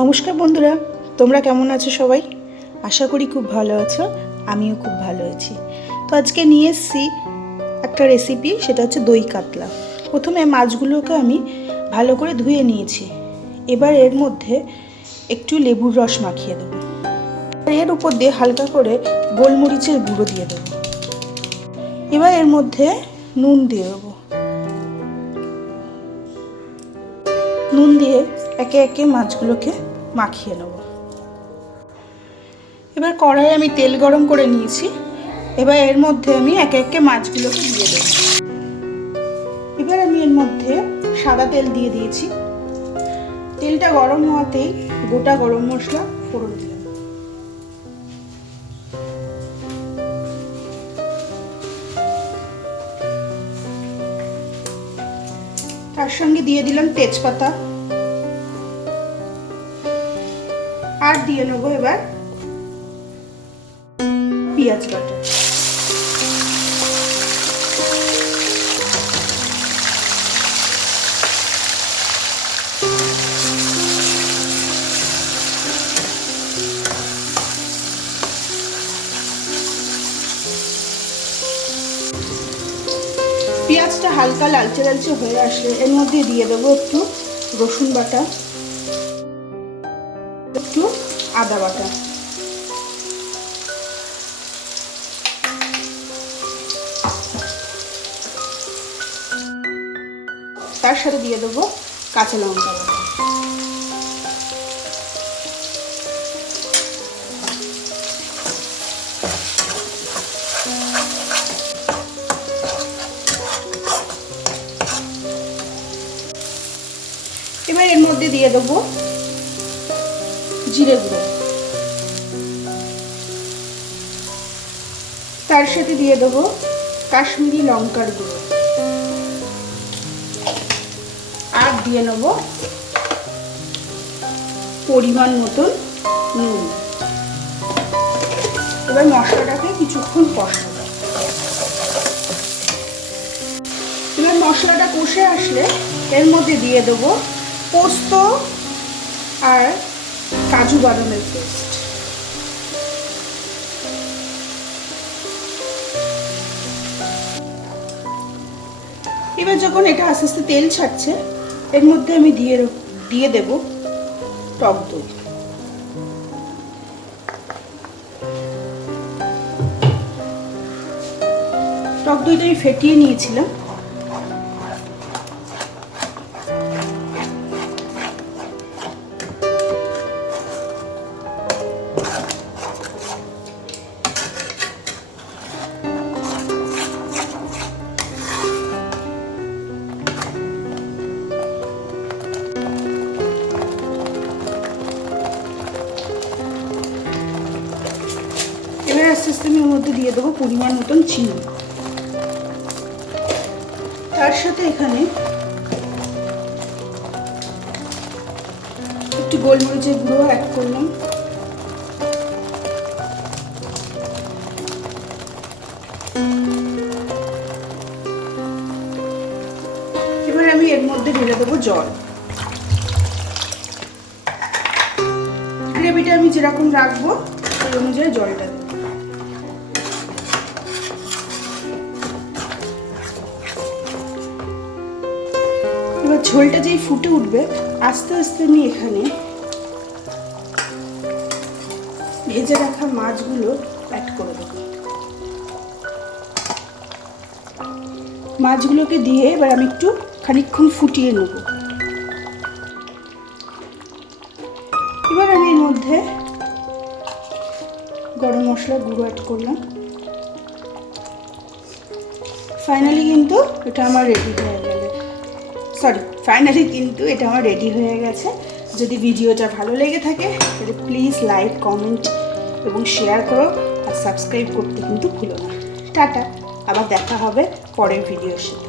নমস্কার বন্ধুরা, তোমরা কেমন আছো সবাই? আশা করি খুব ভালো আছো। আমিও খুব ভালো আছি। তো আজকে নিয়ে এসেছি একটা রেসিপি, সেটা হচ্ছে দই কাতলা। প্রথমে মাছগুলোকে আমি ভালো করে ধুয়ে নিয়েছি। এবার এর মধ্যে একটু লেবুর রস মাখিয়ে দেবো। এর উপর দিয়ে হালকা করে গোলমরিচের গুঁড়ো দিয়ে দেবো। এবার এর মধ্যে নুন দিয়ে দেবো। নুন দিয়ে একে একে মাছগুলোকে মাখিয়ে নেব। এবার কড়াইয়ে আমি তেল গরম করে নিয়েছি। এবার এর মধ্যে আমি একে একে মাছগুলোকে দিয়ে দেব। এবার আমি এর মধ্যে সাদা তেল দিয়ে দিয়েছি। তেলটা গরম হওয়াতেই গোটা গরম মশলা ফোড়ন দিলাম। তার সঙ্গে দিয়ে দিলাম তেজপাতা, আর দিয়ে নেব এবার পেঁয়াজ বাটা। পেঁয়াজটা হালকা লালচে লালচে হয়ে আসলে এর মধ্যে দিয়ে দেবো একটু রসুন বাটা, একটু আদা বাটা। তার সাথে দিয়ে দেবো কাঁচা লঙ্কা বাটা। এবার এর মধ্যে দিয়ে দেবো জিরে গুঁড়ো, তার সাথে দিয়ে দেবো কাশ্মীরি লঙ্কার গুঁড়ো, আর দিয়ে নেব পরিমাণ মতন নুন। এবার মশলাটাকে কিছুক্ষণ কষাবো। এবার মশলাটা কষে আসলে এর মধ্যে দিয়ে দেবো পোস্ত আর কাজু বাদামের পেস্ট। এবার যখন এটা আস্তে আস্তে তেল ছাড়ছে, এর মধ্যে আমি দিয়ে দেব টক দই। টক দইটা আমি ফেটিয়ে নিয়েছিলাম। এবার আস্তে আস্তে আমি ওর মধ্যে দিয়ে দেবো পরিমাণ মতন চিনি। তার সাথে এখানে একটু গোলমরিচের গুঁড়ো অ্যাড করলাম। এবার আমি এর মধ্যে ঢেলে দেবো জল। গ্রেভিটা আমি যেরকম রাখবো সেই অনুযায়ী জলটা দেবো। এবার ঝোলটা যেই ফুটে উঠবে, আস্তে আস্তে আমি এখানে ভেজে রাখা মাছগুলো অ্যাড করে দেবো। মাছগুলোকে দিয়ে এবার আমি একটু খানিকক্ষণ ফুটিয়ে নেব। এবার আমি এর মধ্যে গরম মশলার গুঁড়ো অ্যাড করলাম। ফাইনালি কিন্তু এটা আমার রেডি হয়ে গেছে। যদি ভিডিওটা ভালো লেগে থাকে তাহলে প্লিজ লাইক, কমেন্ট এবং শেয়ার করো, আর সাবস্ক্রাইব করতে কিন্তু ভুলো না। টাটা, আবার দেখা হবে পরের ভিডিওর সাথে।